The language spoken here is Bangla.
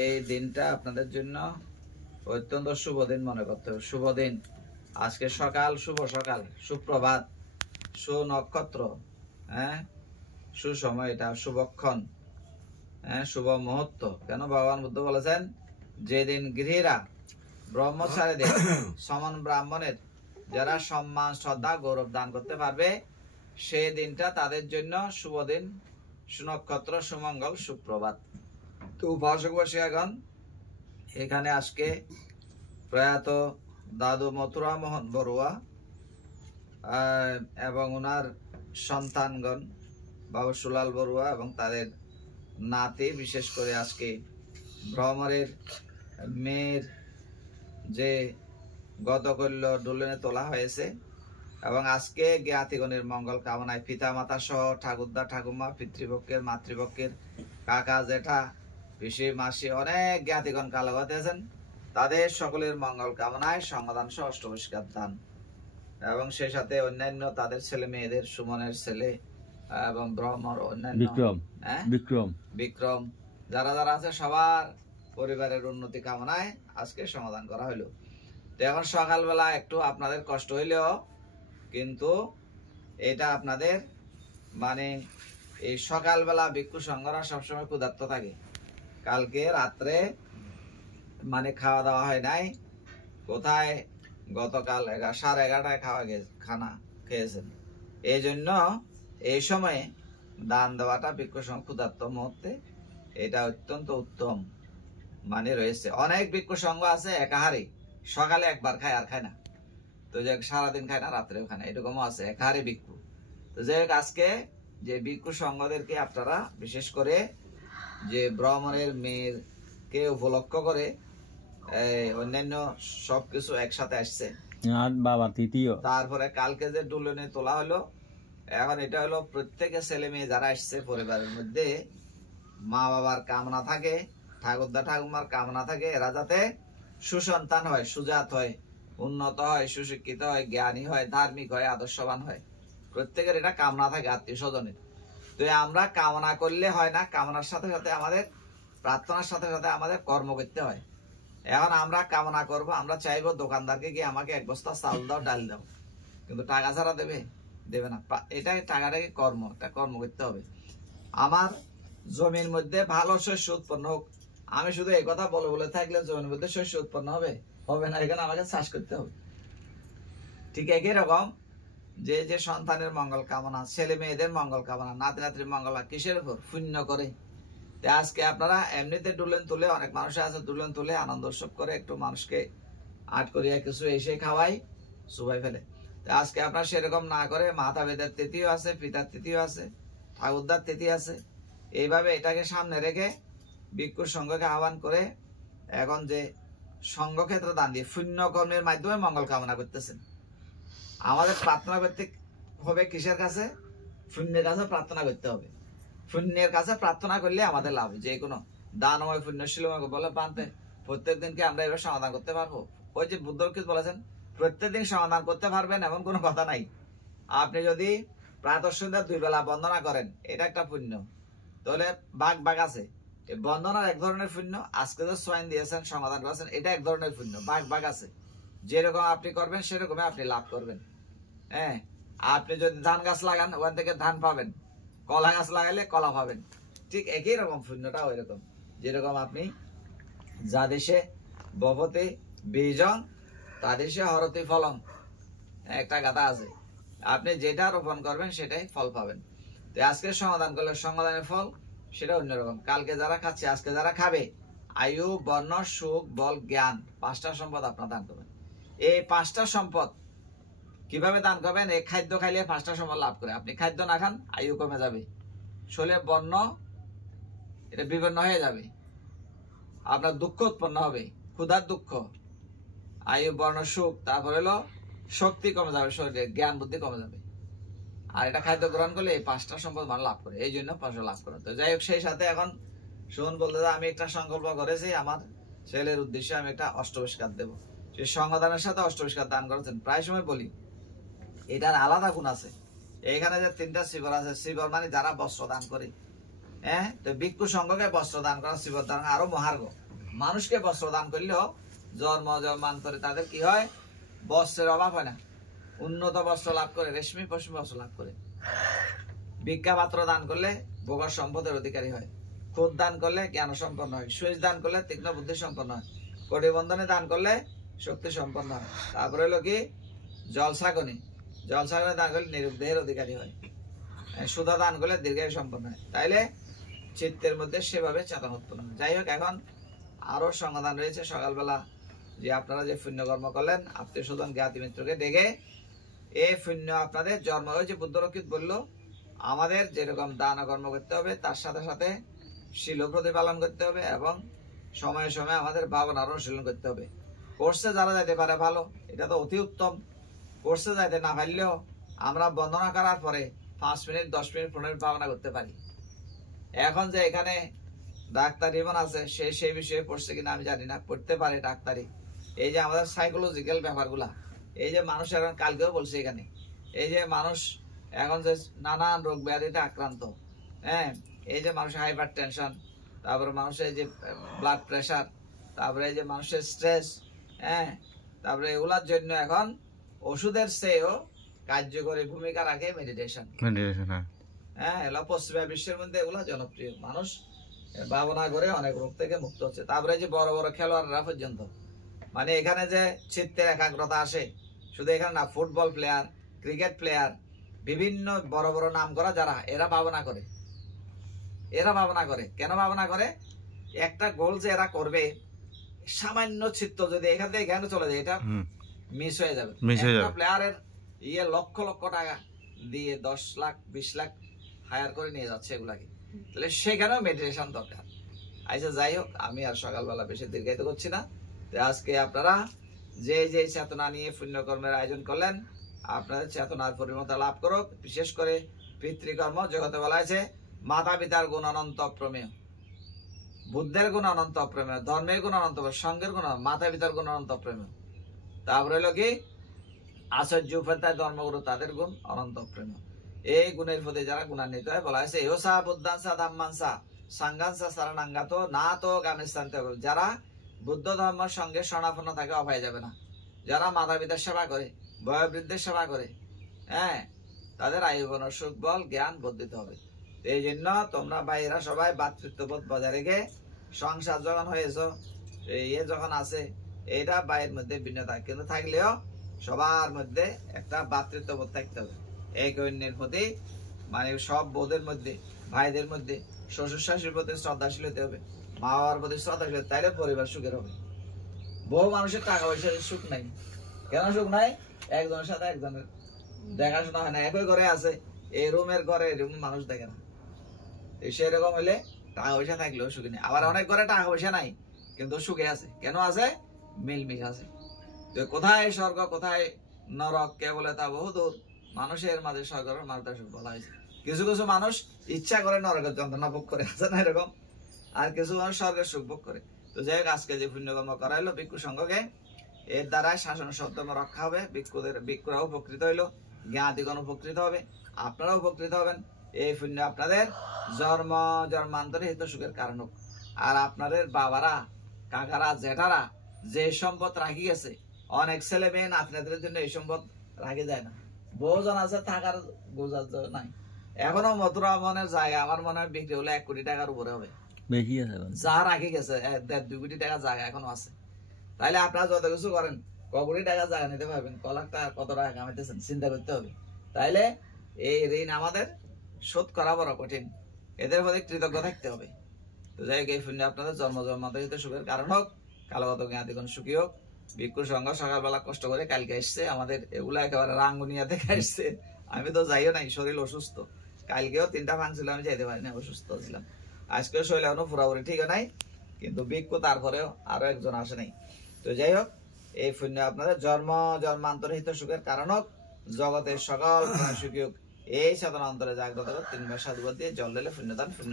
এই দিনটা আপনাদের জন্য অত্যন্ত শুভ দিন মনে করতে হবে। শুভ দিন আজকে সকাল, শুভ সকাল, সুপ্রভাত, সুনক্ষত্র, হ্যাঁ, সুসময়, এটা শুভক্ষণ, হ্যাঁ, শুভ মুহূর্ত। কেন ভগবান বুদ্ধ বলেছেন যেদিন গৃহীরা ব্রহ্মচারীদের সমান ব্রাহ্মণের যারা সম্মান, শ্রদ্ধা, গৌরব দান করতে পারবে সেই দিনটা তাদের জন্য শুভ দিন, সুনক্ষত্র, সুমঙ্গল, সুপ্রভাত। তো উপাসক বসিয়াগণ, এখানে আজকে প্রয়াত দাদু মথুরা মোহন বড়ুয়া এবং ওনার সন্তানগণ বাবু সুলাল বড়ুয়া এবং তাদের নাতি, বিশেষ করে আজকে ভ্রমরের মেয়ের যে গতকল্য ডুলেনে তোলা হয়েছে এবং আজকে জ্ঞাতিগণের মঙ্গল কামনায় পিতা মাতা সহ ঠাকুরদা ঠাকুমা, পিতৃপক্ষের, মাতৃপক্ষের, কাকা জেঠা, পিসি মাসি, অনেক জ্ঞাতিগণ কালগত আছেন, তাদের সকলের মঙ্গল কামনায় সমাধান সহ অষ্টপুরস্কার দান এবং সেই সাথে অন্যান্য তাদের ছেলে মেয়েদের, সুমনের ছেলে এবং ব্রহ্মর অন্যান্য বিক্রম যারা যারা আছে সবার পরিবারের উন্নতি কামনায় আজকে সমাধান করা হইল। তো এখন সকালবেলা একটু আপনাদের কষ্ট হইলেও কিন্তু এটা আপনাদের মানে এই সকালবেলা ভিক্ষু সংঘরা সবসময় ক্ষুধার্ত থাকে। কালকে রাত্রে মানে খাওয়া দাওয়া হয় নাই, কোথায় গতকাল 11:30টায় খানা খেয়েছেন। এই জন্য এই সময়ে দান দেওয়াটা ভিক্ষু সংঘ ক্ষুধার্ত মুহূর্তে এটা অত্যন্ত উত্তম মানে রয়েছে। অনেক ভিক্ষু সংঘ আছে একাহারে সকালে একবার খায় আর খায় না, তো যে সারাদিন খায় না, রাত্রেও খায় না, এরকমও আছে একাহারে ভিক্ষু। তো যাই হোক, আজকে যে ভিক্ষু সংঘদেরকে আপনারা বিশেষ করে যে ব্রাহ্মণের মেয়ের কে উপলক্ষ করে অন্যান্য সবকিছু একসাথে আসছে, তারপরে কালকে যে ডুলনে তোলা হলো, এখন এটা হলো প্রত্যেকে ছেলে মেয়ে যারা আসছে পরিবারের মধ্যে মা বাবার কামনা থাকে, ঠাকুরদা ঠাকুমার কামনা থাকে এরা যাতে সুসন্তান হয়, সুজাত হয়, উন্নত হয়, সুশিক্ষিত হয়, জ্ঞানী হয়, ধার্মিক হয়, আদর্শবান হয়, প্রত্যেকের এটা কামনা থাকে আত্মীয় স্বজনের। তো আমরা কামনা করলে হয় না, কামনার সাথে সাথে আমাদের প্রার্থনার সাথে সাথে আমাদের কর্ম করতে হয়। এখন আমরা কামনা করব, আমরা চাইবো দোকানদারকে গিয়ে আমাকে 1 বস্তা চাল দাও, ডাল দাও, কিন্তু টাকা ছাড়া দেবে না। এটা টাকাটাকে কর্ম, এটা কর্ম করতে হবে। আমার জমির মধ্যে ভালো শস্য উৎপন্ন হোক, আমি শুধু এই কথা বলে থাকলে জমির মধ্যে শস্য উৎপন্ন হবে না, এখানে আমাকে চাষ করতে হবে। ঠিক একই রকম যে যে সন্তানের মঙ্গল কামনা, ছেলে মেয়েদের মঙ্গল কামনা, নাতি নাতির মঙ্গল কিসের উপর? পুণ্য করে। আজকে আপনারা এমনিতে ডুলেন তুলে, অনেক মানুষ আছে ডুলেন তুলে আনন্দ উৎসব করে, একটু মানুষকে আট করিয়া কিছু এসে খাওয়াই, সুবাই ফেলে। আজকে আপনারা সেরকম না করে মাতা বেদের তিথিও আছে, পিতার তিথিও আছে, ঠাকুরদার তিথি আছে, এইভাবে এটাকে সামনে রেখে ভিক্ষুর সংঘকে আহ্বান করে এখন যে সংঘক্ষেত্র দান দিয়ে পুণ্য কর্মের মাধ্যমে মঙ্গল কামনা করতেছেন। আমাদের প্রার্থনা করতে হবে কিসের কাছে? পুণ্যের কাছে প্রার্থনা করতে হবে। পুণ্যের কাছে প্রার্থনা করলে আমাদের লাভ। যে কোনো দানময় পুণ্যশীল বলে পানতে প্রত্যেক দিনকে আমরা এবার সমাধান করতে পারবো? ওই যে বুদ্ধকে বলেছেন প্রত্যেকদিন সমাধান করতে পারবেন এমন কোনো কথা নাই। আপনি যদি প্রাতঃ সন্ধ্যা 2 বেলা বন্দনা করেন, এটা একটা পুণ্য। তাহলে ভাগ আছে, এই বন্দনার এক ধরনের পুণ্য, আজকে যে সোয়াইন দিয়েছেন, সমাধান করেছেন, এটা এক ধরনের পুণ্য। ভাগ আছে, যেরকম আপনি করবেন সেরকমই আপনি লাভ করবেন। হ্যাঁ, আপনি যদি ধান গাছ লাগান ওখান থেকে ধান পাবেন, কলা গাছ লাগাইলে কলা পাবেন, ঠিক একই রকম পুণ্যটা ওই রকম। যেরকম আপনি যা দেশে বপতে বীজং তা দেশে হরতি ফলং, একটা গাথা আছে, আপনি যেটা রোপণ করবেন সেটাই ফল পাবেন। তো আজকে সমাধান করলে সমাধানের ফল সেটা অন্যরকম। কালকে যারা খাচ্ছে, আজকে যারা খাবে, আয়ু, বর্ণ, সুখ, বল, জ্ঞান, 5টা সম্পদ আপনার দান করবেন। এই 5টা সম্পদ কিভাবে দান করবেন? এই খাদ্য খাইলে 5টা সম্পদ লাভ করে। আপনি খাদ্য না খান, আয়ু কমে যাবে, শরীরে বর্ণ এটা বিভিন্ন হয়ে যাবে, আপনার দুঃখ উৎপন্ন হবে, ক্ষুধার দুঃখ, আয়ু, বর্ণ, সুখ, তারপরে হলো শক্তি কমে যাবে, শরীরে জ্ঞান বুদ্ধি কমে যাবে। আর এটা খাদ্য গ্রহণ করলে এই 5টা সম্পদ মানুষ লাভ করে, এই জন্য 5টা লাভ করে। তো যাই হোক, সেই সাথে এখন শুনুন, বলতে আমি একটা সংকল্প করেছি, আমার ছেলের উদ্দেশ্যে আমি একটা অষ্টপুরস্কার দেবো। সেই সংদানের সাথে অষ্টপুরস্কার দান করেছেন। প্রায় সময় বলি এটার আলাদা গুণ আছে। এখানে যে 3টা শিবর আছে, শিবর মানে যারা বস্ত্র দান করে, হ্যাঁ, তো ভিক্ষু সংঘকে বস্ত্র দান করা শ্রীবৎ দান আরো মহার্ঘ। মানুষকে বস্ত্র দান করলেও জন্ম জন্মান্তরে তাদের কি হয়, বস্ত্রের অভাব হয় না, উন্নত বস্ত্র লাভ করে, রেশমি পশমি বস্ত্র লাভ করে। ভিক্ষা পাত্র দান করলে ভোগর সম্পদের অধিকারী হয়, খুদ দান করলে জ্ঞান সম্পন্ন হয়, সুইচ দান করলে তীক্ষ্ণ বুদ্ধি সম্পন্ন হয়, কটিবন্ধনে দান করলে শক্তি সম্পন্ন হয়। তারপরে হলো কি জলসাগনি দান করলে নিরুপ দেহের অধিকারী হয়, সুধা দান করলে দীর্ঘায়ু সম্পন্ন হয়। তাইলে চিত্তের মধ্যে সেভাবে চেতনা উৎপন্ন হয়। যাই হোক, এখন আরো সমাধান রয়েছে। সকালবেলা যে আপনারা যে পুণ্যকর্ম করলেন, আত্মীয় স্বজন জ্ঞাতি মিত্রকে ডেকে এই পুণ্য আপনাদের জন্ম হয়েছে। বুদ্ধরক্ষিত বললো আমাদের যেরকম দান কর্ম করতে হবে, তার সাথে সাথে শীল প্রতিপালন করতে হবে এবং সময়ে সময়ে আমাদের ভাবনার অনুশীলন করতে হবে। কোর্সে যারা যাইতে পারে ভালো, এটা তো অতি উত্তম। কোর্সে যাইতে না পারলেও আমরা বন্দনা করার পরে 5 মিনিট 10 মিনিট 15 মিনিট ভাবনা করতে পারি। এখন যে এখানে ডাক্তার ইমন আছে, সে সেই বিষয়ে পড়ছে কিনা আমি জানি না, পড়তে পারে ডাক্তারি। এই যে আমাদের সাইকোলজিক্যাল ব্যাপারগুলা, এই যে মানুষ এখন কালকেও বলছে এখানে, এই যে মানুষ এখন যে নানান রোগ ব্যাধিতে আক্রান্ত, হ্যাঁ, এই যে মানুষের হাইপার টেনশন, তারপরে মানুষের যে ব্লাড প্রেশার, তারপরে এই যে মানুষের স্ট্রেস, হ্যাঁ, তারপরে এগুলার জন্য এখন ওষুধের চেয়েও কার্যকরী ভূমিকা রাখে মেডিটেশন। হ্যাঁ, এগুলো পশ্চিমা বিশ্বের মধ্যে এগুলো জনপ্রিয়, মানুষ ভাবনা করে অনেক রোগ থেকে মুক্ত হচ্ছে। তারপরে যে বড় বড় খেলোয়াড়রা পর্যন্ত, মানে এখানে যে চিত্তের একাগ্রতা আসে, শুধু এখানে না, ফুটবল প্লেয়ার, ক্রিকেট প্লেয়ার, বিভিন্ন বড় বড় নাম করা যারা, এরা ভাবনা করে। কেন ভাবনা করে? একটা গোল যে এরা করবে, সামান্য চিত্ত যদি এখান থেকে এখানে চলে যায়, এটা মিস হয়ে যাবে। প্লেয়ারের লক্ষ লক্ষ টাকা দিয়ে 10 লাখ 20 লাখ হায়ার করে নিয়ে যাচ্ছে এগুলাকে, তাহলে সেখানেও মেডিটেশন দরকার। আচ্ছা, যাই হোক, আমি আর সকালবেলা বেশি দীর্ঘায়িত করছি না। আজকে আপনারা যে যে চেতনা নিয়ে পুণ্যকর্মের আয়োজন করলেন, আপনাদের চেতনার পরিণতা লাভ করুক। বিশেষ করে পিতৃকর্ম জগতে বলা হয়েছে মাতা পিতার গুণ অনন্ত অপ্রমেয়, বুদ্ধের গুণ অনন্ত অপ্রমেয়, ধর্মের গুণ অনন্ত, সঙ্গের গুণ, মাতা পিতার গুণ অনন্ত অপ্রমেয়। তারপরে হলো কি আচার্য উপাধ্যায় ধর্মগুরু, তাদের গুণ অনন্ত অপ্রমেয়। এই গুণের প্রতি যারা গুণান্বিত হয়, বলা হয়েছে এহসা বুদ্ধাংসা ধাম্মাংসা সাঙ্গাংসা সারানাঙ্গাত না তো গামিস্তান্তে, যারা বুদ্ধ ধর্মের সঙ্গে শরণাপন্ন থাকে অপায় যাবে না। যারা মাতা পিতার সেবা করে, বয়োবৃদ্ধের সেবা করে, হ্যাঁ, তাদের আয়ুবন সুখ বল জ্ঞান বর্ধিত হবে। এই জন্য তোমরা ভাইয়েরা সবাই ভাতৃত্ববোধ বজায় রেখে, সংসার যখন হয়েছ, যখন আছে, এটা ভাইয়ের মধ্যে ভিন্নতা কিন্তু থাকলেও সবার মধ্যে একটা ভাতৃত্ববোধ থাকতে হবে। এক অন্যের প্রতি, মানে সব বোধের মধ্যে, ভাইদের মধ্যে শ্বশুর শাশুড়ির প্রতি শ্রদ্ধাশীল হতে হবে, মা বাবার প্রতি শ্রদ্ধাশীল, তাইলে পরিবার সুখের হবে। বহু মানুষের টাকা পয়সার সুখ নাই। কেন সুখ নাই? একজনের সাথে একজনের দেখাশোনা হয় না, একই ঘরে আছে, এই রুমের ঘরে এরকম মানুষ দেখে না। সেরকম হইলে টাকা পয়সা থাকলেও সুখী নেই। আবার অনেক ঘরে টাকা পয়সা নাই কিন্তু সুখে আছে। কেন আছে? মিলমিশ আছে। কোথায় স্বর্গ কোথায় নরক কে বলে তা বহুদূর, মানুষের মাঝে স্বর্গের মার্গদর্শক সুখ বলা হয়েছে। কিছু কিছু মানুষ ইচ্ছা করে নরকের যন্ত্রণা ভোগ করে, আছে না এরকম, আর কিছু মানুষ স্বর্গের সুখ ভোগ করে। তো যাই হোক, আজকে যে পুণ্যকর্ম করাইলো ভিক্ষু সংঘকে, এর দ্বারা শাসন সত্যম রক্ষা হবে, ভিক্ষুরা উপকৃত হইলো, জ্ঞাতিগণ উপকৃত হবে, আপনারা উপকৃত হবেন। এই পুণ্য আপনাদের জন্মান্তরে হিত সুখের কারণ হোক। আর আপনাদের বাবারা, কাকারা, জেঠারা যে সম্পদ রাখি গেছে, অনেক ছেলে মেয়ে নাতনিদের জন্য এই সম্পদ রাখি যায় না। বহুজন আছে থাকার বোঝার নাই। এখনো মথুরা মনের জায়গা আমার মনে হয় বিক্রি হলে 1 কোটি টাকার উপরে হবে, যা রাখি গেছে 1.5-2 কোটি টাকার জায়গা এখনো আছে। তাইলে আপনারা যত কিছু করেন, ক কোটি টাকা জায়গা নিতে পারবেন, ক লাখ টাকা কত টাকা কামাইতেছেন চিন্তা করতে হবে। তাইলে এই ঋণ আমাদের শোধ করা বড় কঠিন, এদের প্রতি কৃতজ্ঞ থাকতে হবে। তো যাই হোক, এই পুণ্য আপনাদের জন্মান্তরিত সুখের কারণ হোক, কালগত জ্ঞাতিগণ সুখী হোক। ভিক্ষুর সংঘ সকালবেলা কষ্ট করে কালকে এসছে, আমাদের এগুলা একেবারে রাঙ্গুনিয়া থেকে এসছে। আমি তো যাইও নাই, শরীর অসুস্থ। কালকেও 3টা ভাঙছিল, আমি যাইতে পারিনি, অসুস্থ ছিলাম। আজকেও শরীর এখনো পুরাপুরি ঠিক নাই, কিন্তু ভিক্ষু তারপরেও আরো একজন আসে নাই। তো যাই হোক, এই পুণ্য আপনাদের জন্মান্তরিত সুখের কারণ হোক, জগতের সকল সুখী হোক। এই সাধনা অন্তরে জাগ্রত হোক। 3 বার সাধুবাদ দিয়ে জল ঢেলে পুণ্যদান পুণ্য